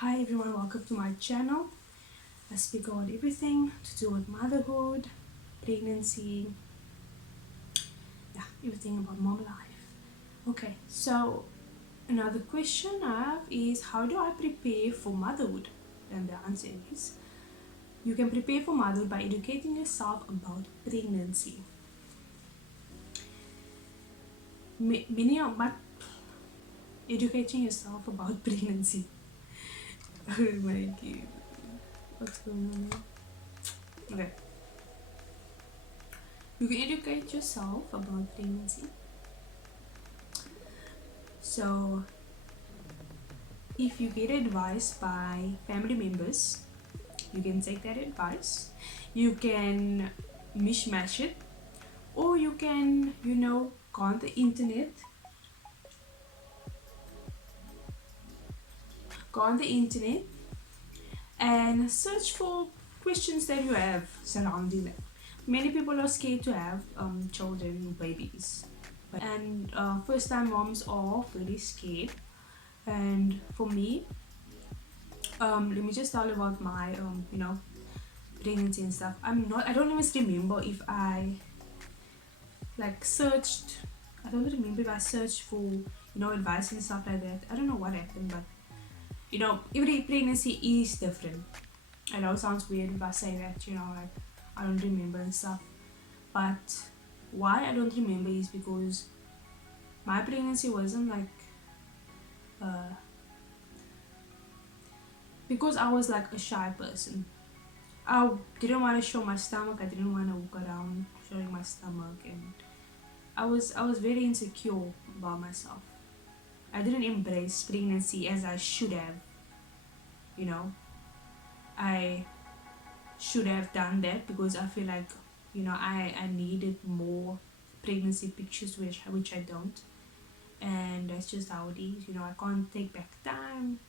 Hi everyone, welcome to my channel. I speak about everything to do with motherhood, pregnancy, yeah, everything about mom life. Okay, so another question I have is how do I prepare for motherhood? And the answer is you can prepare for motherhood by educating yourself about pregnancy. Many of my educating yourself about pregnancy. Oh my god, what's going on here? Okay. You can educate yourself about pregnancy. So, if you get advice by family members, you can take that advice. You can mishmash it, or you can, go on the internet, go on the internet and search for questions that you have surrounding that. Many people are scared to have children, babies, and first-time moms are very scared. And for me, let me just tell you about my pregnancy and stuff. I don't even remember if I like searched. I don't remember if I searched for advice and stuff like that. I don't know what happened, but every pregnancy is different. I know it sounds weird if I say that, like I don't remember and stuff. But why I don't remember is because my pregnancy wasn't like uh because I was like a shy person. I didn't want to show my stomach. I didn't want to walk around showing my stomach, and I was very insecure about myself. I didn't embrace pregnancy as I should have. You know, I should have done that because I feel like I needed more pregnancy pictures, which I don't, and that's just how it is. I can't take back time.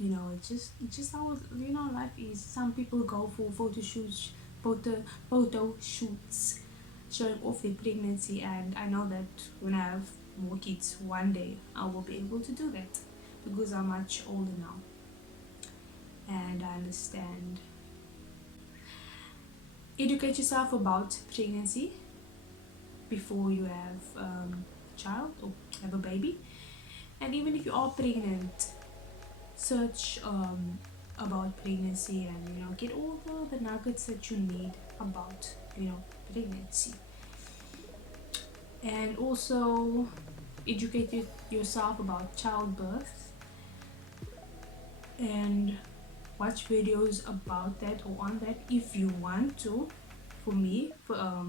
It's just how life is. Some people go for photo shoots showing off their pregnancy, and I know that when I have more kids one day I will be able to do that because I'm much older now and I understand. Educate yourself about pregnancy before you have a child or have a baby, and even if you are pregnant, search about pregnancy and get all the nuggets that you need about pregnancy, and also educate yourself about childbirth and watch videos about that or on that if you want to. For me,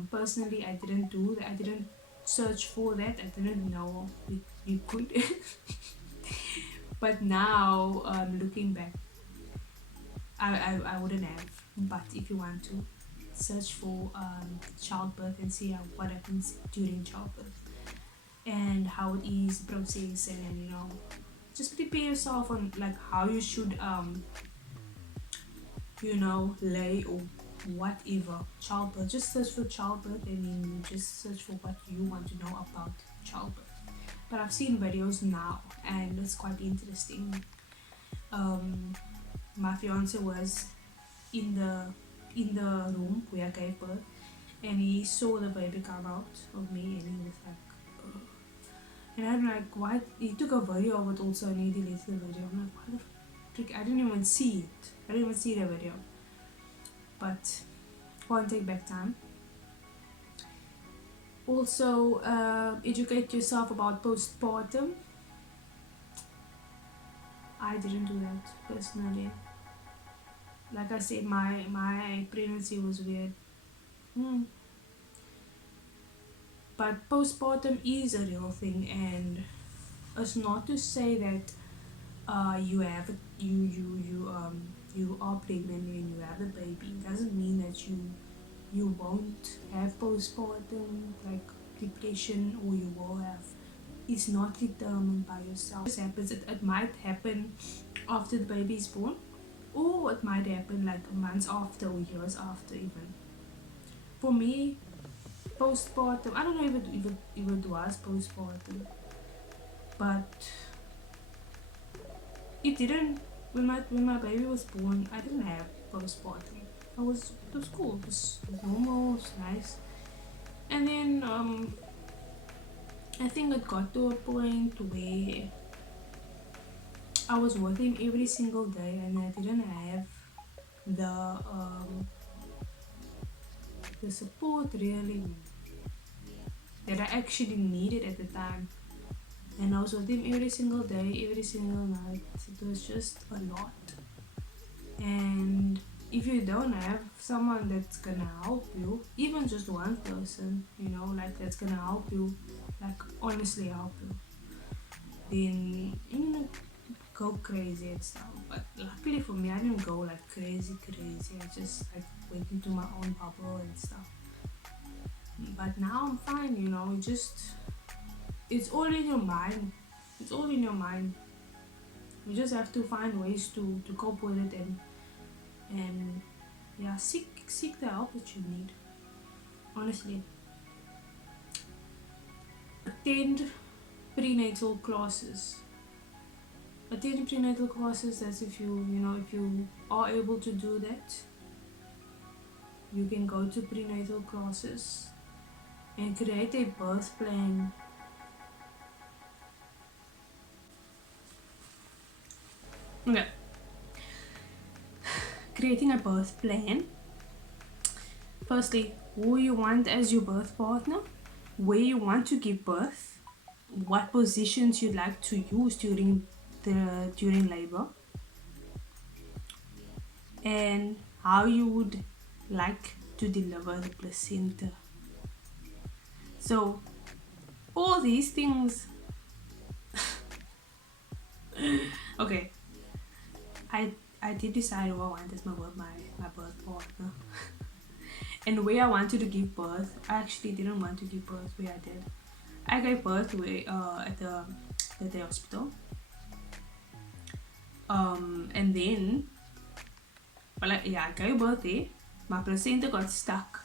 personally, I didn't do that. I didn't search for that. I didn't know you could. But now, looking back, I wouldn't have. But if you want to, search for childbirth and see what happens during childbirth and how it is processed, and just prepare yourself on like how you should lay or whatever childbirth. Just search for childbirth and then you just search for what you want to know about childbirth. But I've seen videos now and it's quite interesting. My fiance was in the room where I gave birth, and he saw the baby come out of me, and he was like, ugh. And I'm like, why? He took a video of it also, and he deleted the video. I'm like, why the frick? I didn't even see it. I didn't even see the video. But can't take back time. Also, educate yourself about postpartum. I didn't do that personally. Like I said, my pregnancy was weird. But postpartum is a real thing, and it's not to say that you have you are pregnant and you have a baby. It doesn't mean that you won't have postpartum like depression, or you will have. It's not determined by yourself. It happens. It might happen after the baby is born, or it might happen like months after or years after even. For me, postpartum, I don't know if it was postpartum, but it didn't when my baby was born, I didn't have postpartum. It was cool. It was normal. It was nice. And then I think it got to a point where I was with him every single day, and I didn't have the support really that I actually needed at the time. And I was with him every single day, every single night. It was just a lot. And if you don't have someone that's gonna help you, even just one person, like that's gonna help you, like honestly help you, then go crazy and stuff. But luckily for me, I didn't go like crazy, crazy. I just like went into my own bubble and stuff. But now I'm fine, it's all in your mind. It's all in your mind. You just have to find ways to cope with it and yeah, seek the help that you need. Honestly, attend prenatal classes. Attend prenatal classes. That's if you are able to do that, you can go to prenatal classes and create a birth plan. Okay, creating a birth plan. Firstly, who you want as your birth partner, where you want to give birth, what positions you'd like to use during labor, and how you would like to deliver the placenta. So all these things, okay, I did decide who I want as my birth partner. And where I wanted to give birth, I actually didn't want to give birth where I did. I gave birth at the hospital. And then, I gave birth there. My placenta got stuck,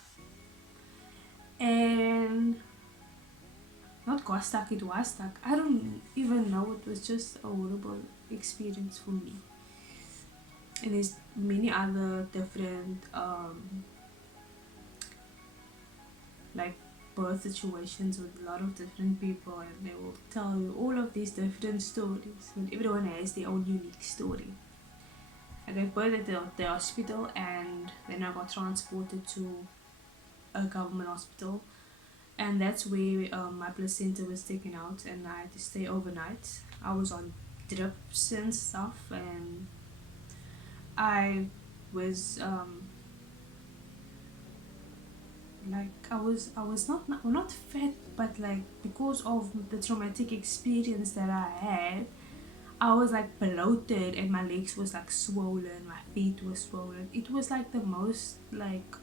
and not got stuck. It was stuck. I don't even know. It was just a horrible experience for me. And there's many other different like birth situations with a lot of different people, and they will tell you all of these different stories, and everyone has their own unique story. I gave birth at the hospital, and then I got transported to a government hospital, and that's where my placenta was taken out, and I had to stay overnight. I was on drips and stuff, and I was I was not fat, but like because of the traumatic experience that I had, I was like bloated, and my legs was like swollen, my feet were swollen. It was like the most like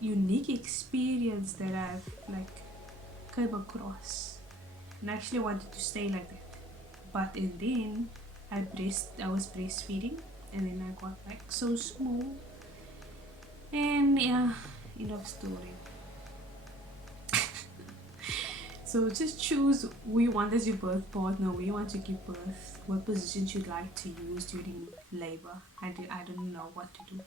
unique experience that I've like came across, and I actually wanted to stay like that. But and then I was breastfeeding, and then I got like so small, and yeah, enough story. So just choose who you want as your birth partner, where you want to give birth, what positions you'd like to use during labor. I didn't know what to do.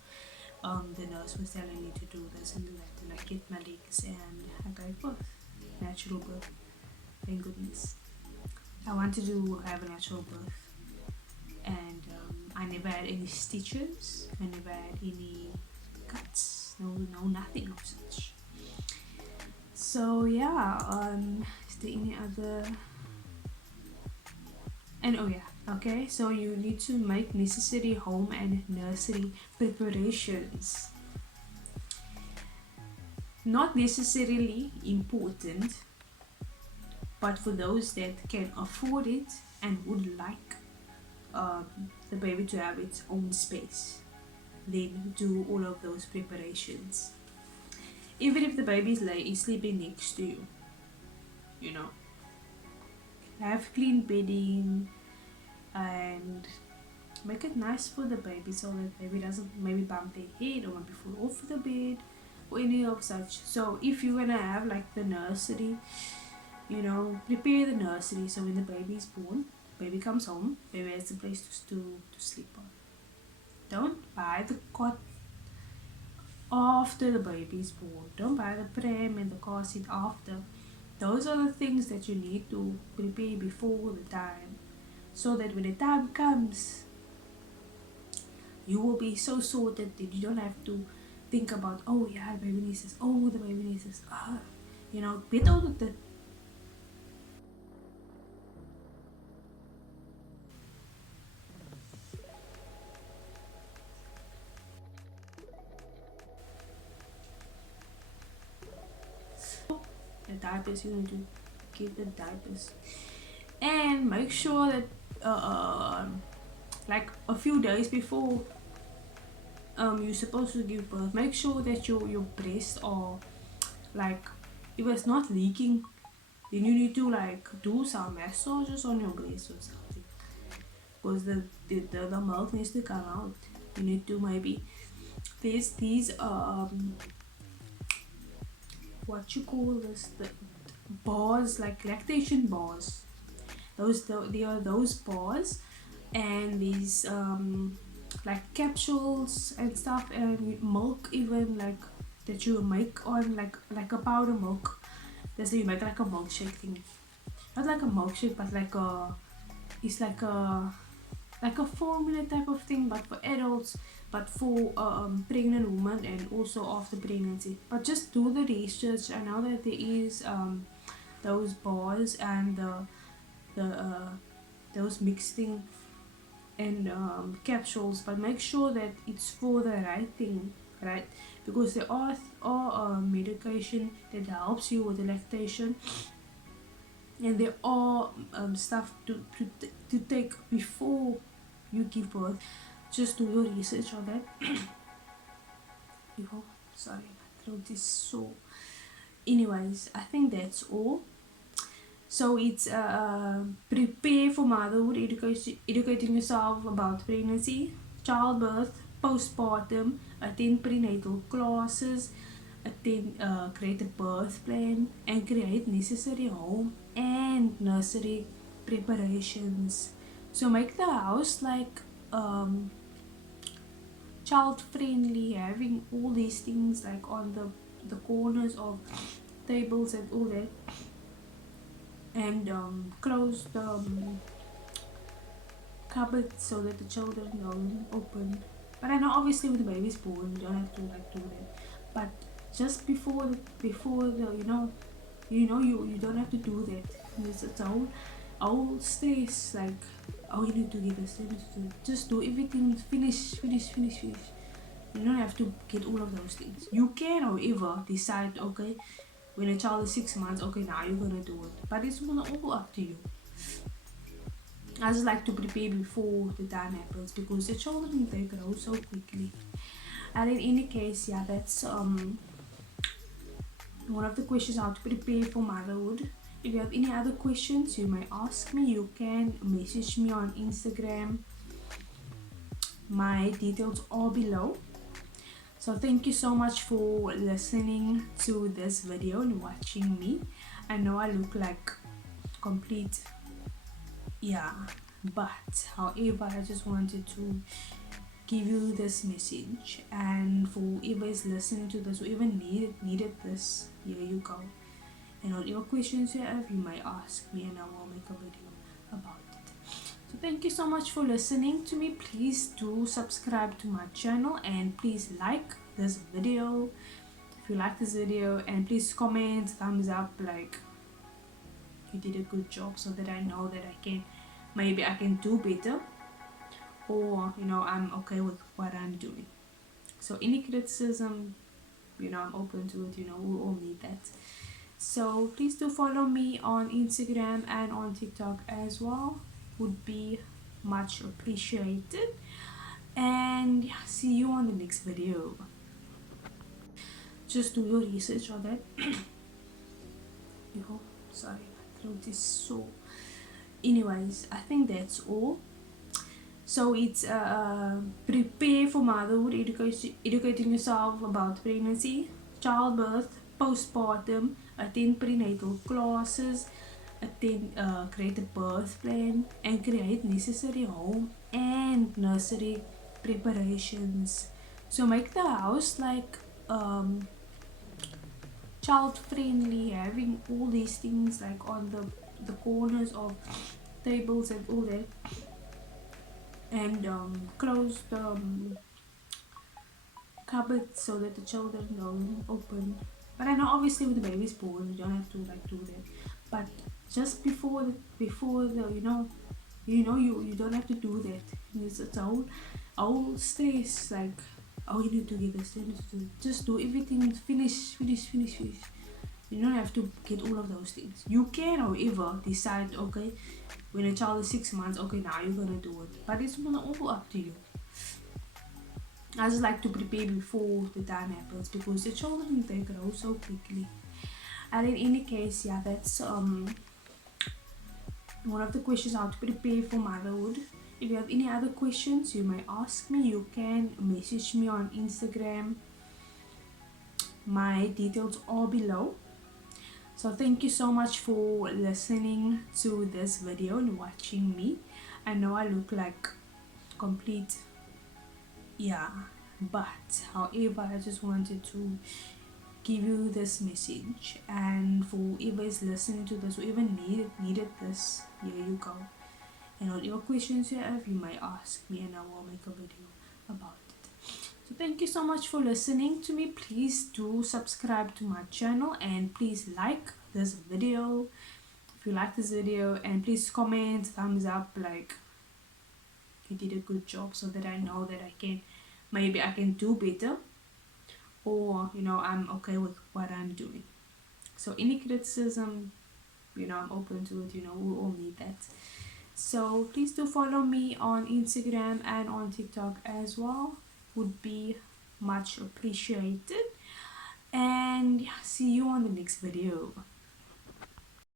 The nurse was telling me to do this and do that, and I get my legs, and I gave birth, natural birth. Thank goodness. I wanted to have a natural birth, and I never had any stitches. I never had any cuts. No, nothing of such. So yeah, is there any other? And oh yeah, okay. So you need to make necessary home and nursery preparations. Not necessarily important, but for those that can afford it and would like the baby to have its own space, then do all of those preparations. Even if the baby is sleeping next to you, you know, have clean bedding and make it nice for the baby, so that baby doesn't maybe bump their head or maybe fall off the bed or any of such. So if you're gonna have like the nursery, prepare the nursery, so when the baby is born, baby comes home, baby has a place to sleep on. Don't buy the cot after the baby's born. Don't buy the pram and the car seat after. Those are the things that you need to prepare before the time, so that when the time comes, you will be so sorted that you don't have to think about, oh yeah, the baby needs this, oh the baby needs this. Get out of the diapers. You need to get the diapers and make sure that like a few days before you're supposed to give birth, make sure that your breasts are like, if it's not leaking, then you need to like do some massages on your breast or something, because the milk needs to come out. You need to maybe these what you call this, the bars, like lactation bars. They are those bars, and these like capsules and stuff, and milk even, like that you make on like a powder milk. That's how you make like a milkshake thing. Not like a milkshake, but like a, it's like a formula type of thing, but for adults, but for pregnant women and also after pregnancy. But just do the research. I know that there is those bars and the those mixing and capsules, but make sure that it's for the right thing, right? Because there are medication that helps you with the lactation, and there are stuff to take before you give birth. Just do your research on that. Sorry, my throat is sore. Anyways, I think that's all. So it's prepare for motherhood, educating yourself about pregnancy, childbirth, postpartum, attend prenatal classes, create a birth plan, and create necessary home and nursery preparations. So make the house like child friendly, having all these things like on the corners of tables and all that, and close the cupboard so that the children don't open. But I know obviously when the baby's born you don't have to like do that, but just before the you don't have to do that. It's whole stress, like, oh, you need to give this, you need to do that. Just do everything, finish. You don't have to get all of those things. You can, however, decide, okay, when a child is 6 months, okay, now you're gonna do it, but it's all up to you. I just like to prepare before the time happens, because the children, they grow so quickly. And in any case, yeah, that's one of the questions, how to prepare for motherhood. If you have any other questions, you may ask me. You can message me on Instagram. My details are below. So thank you so much for listening to this video and watching me. I know I look like complete, yeah, but however, I just wanted to give you this message, and for whoever is listening to this, whoever needed this, here you go. And whatever questions you have, you may ask me, and I will make a video about it. So thank you so much for listening to me. Please do subscribe to my channel, and please like this video if you like this video, and please comment, thumbs up, like you did a good job, so that I know that maybe I can do better, or I'm okay with what I'm doing. So any criticism, I'm open to it. We all need that. So please do follow me on Instagram and on TikTok as well, would be much appreciated. And yeah, see you on the next video. Just do your research on that. Sorry, my throat is sore. Anyways, I think that's all. So it's prepare for motherhood, educating yourself about pregnancy, childbirth, postpartum, attend prenatal classes, create a birth plan and create necessary home and nursery preparations. So make the house like child friendly, having all these things like on the corners of tables and all that, and close the cupboard so that the children don't open. But I know obviously with the baby's born you don't have to like do that. But just before the you don't have to do that. It's a whole stress like, oh, you need to get this, you need to do, just do everything, finish. You don't have to get all of those things. You can, however, decide, okay, when a child is 6 months, okay, now you're gonna do it. But it's all up to you. I just like to prepare before the time happens because the children, they grow so quickly. And in any case, yeah, that's one of the questions, how to prepare for motherhood. If you have any other questions, you may ask me. You can message me on Instagram. My details are below. So thank you so much for listening to this video and watching me. I know I look like complete, yeah, but however, I just wanted to give you this message, and for whoever is listening to this, whoever needed this, here you go. And whatever questions you have, you may ask me and I will make a video about it. So thank you so much for listening to me. Please do subscribe to my channel and please like this video if you like this video, and please comment, thumbs up, like you did a good job, so that I know that maybe I can do better, or I'm okay with what I'm doing. So any criticism, I'm open to it. We all need that. So please do follow me on Instagram and on TikTok as well, would be much appreciated. And yeah, see you on the next video.